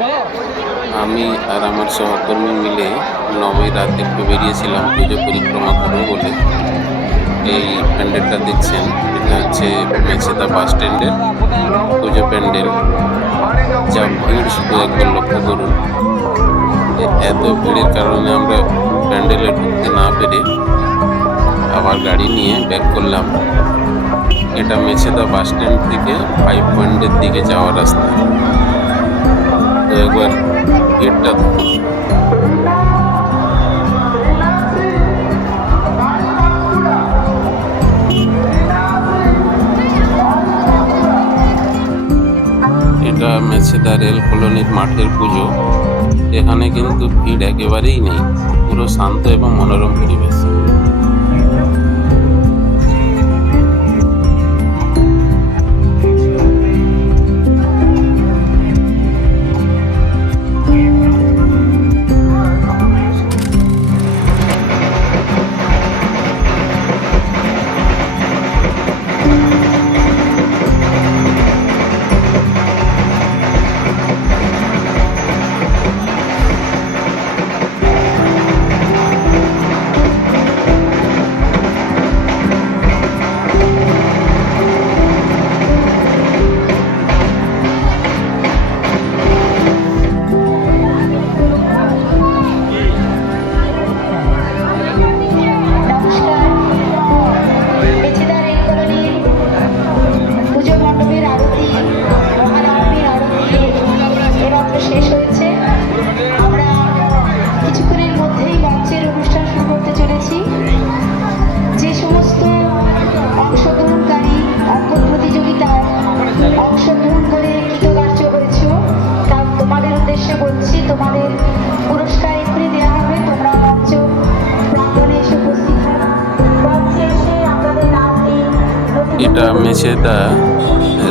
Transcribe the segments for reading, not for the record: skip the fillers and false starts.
আমি আর আমার সহকর্মী মিলে ৯ই রাত একটু বেরিয়েছিলাম পুজো পরিক্রমা করবো বলে। এই প্যান্ডেলটা দেখছেন, এটা হচ্ছে মেছেদা বাস স্ট্যান্ডের পুজো প্যান্ডেল। যা ভিড় শুধু একবার লক্ষ্য করুন। এত ভিড়ের কারণে আমরা প্যান্ডেলে ঢুকতে না পেরে আবার গাড়ি নিয়ে ব্যাক করলাম। এটা মেছেদা বাস স্ট্যান্ড থেকে 5 পয়েন্টের দিকে যাওয়ার রাস্তা। তো একবার গেটটা দেখুন। এটা মেছেদা রেল কলোনির মাঠের পুজো। এখানে কিন্তু ভিড় একেবারেই নেই, পুরো শান্ত এবং মনোরম পরিবেশ। এটা মেছেদা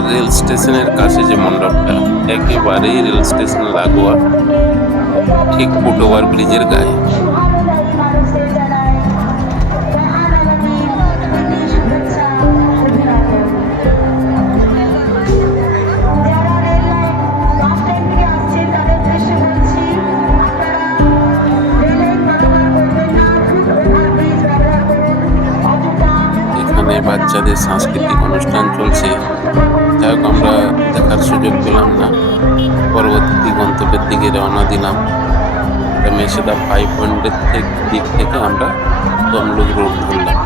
রেল স্টেশনের কাছে যে মণ্ডপটা, একেবারেই রেল স্টেশনের লাগোয়া, ঠিক ফুটওভার ব্রিজের গায়ে। বাচ্চাদের সাংস্কৃতিক অনুষ্ঠান চলছে, যাই হোক আমরা দেখার সুযোগ পেলাম না। পরবর্তী গন্তব্যের দিকে রওনা দিলাম। মেছেদা 5 পয়েন্টের দিক থেকে আমরা তমলুক রোড ধরলাম।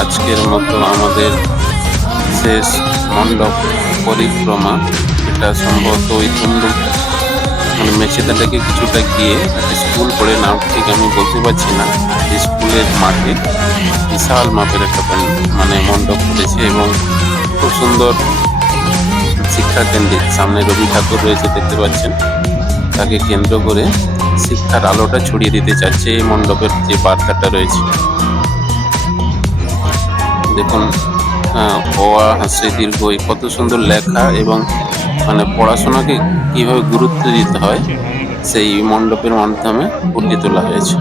আজকের মতো আমাদের শেষ মণ্ডপ পরিক্রমা। এটা সম্ভবত ওই তমলুক মানে মেছেদাটাকে কিছুটা গিয়ে স্কুল পড়ে, নাম ঠিক আমি বলতে পারছি না। স্কুলের মাঠে বিশাল মাপের একটা মানে মণ্ডপ করেছে এবং খুব সুন্দর শিক্ষা কেন্দ্রিক। সামনে রবি ঠাকুর রয়েছে, দেখতে পাচ্ছেন। তাকে কেন্দ্র করে শিক্ষার আলোটা ছড়িয়ে দিতে চাচ্ছে এই মণ্ডপের যে বার্তাটা রয়েছে। দেখুন, অ আ হ্রস্বই দীর্ঘ ই, কত সুন্দর লেখা এবং মানে পড়াশোনাকে কিভাবে গুরুত্ব দিতে হয় সেই মণ্ডপের মাধ্যমে ফুটিয়ে তোলা হয়েছে।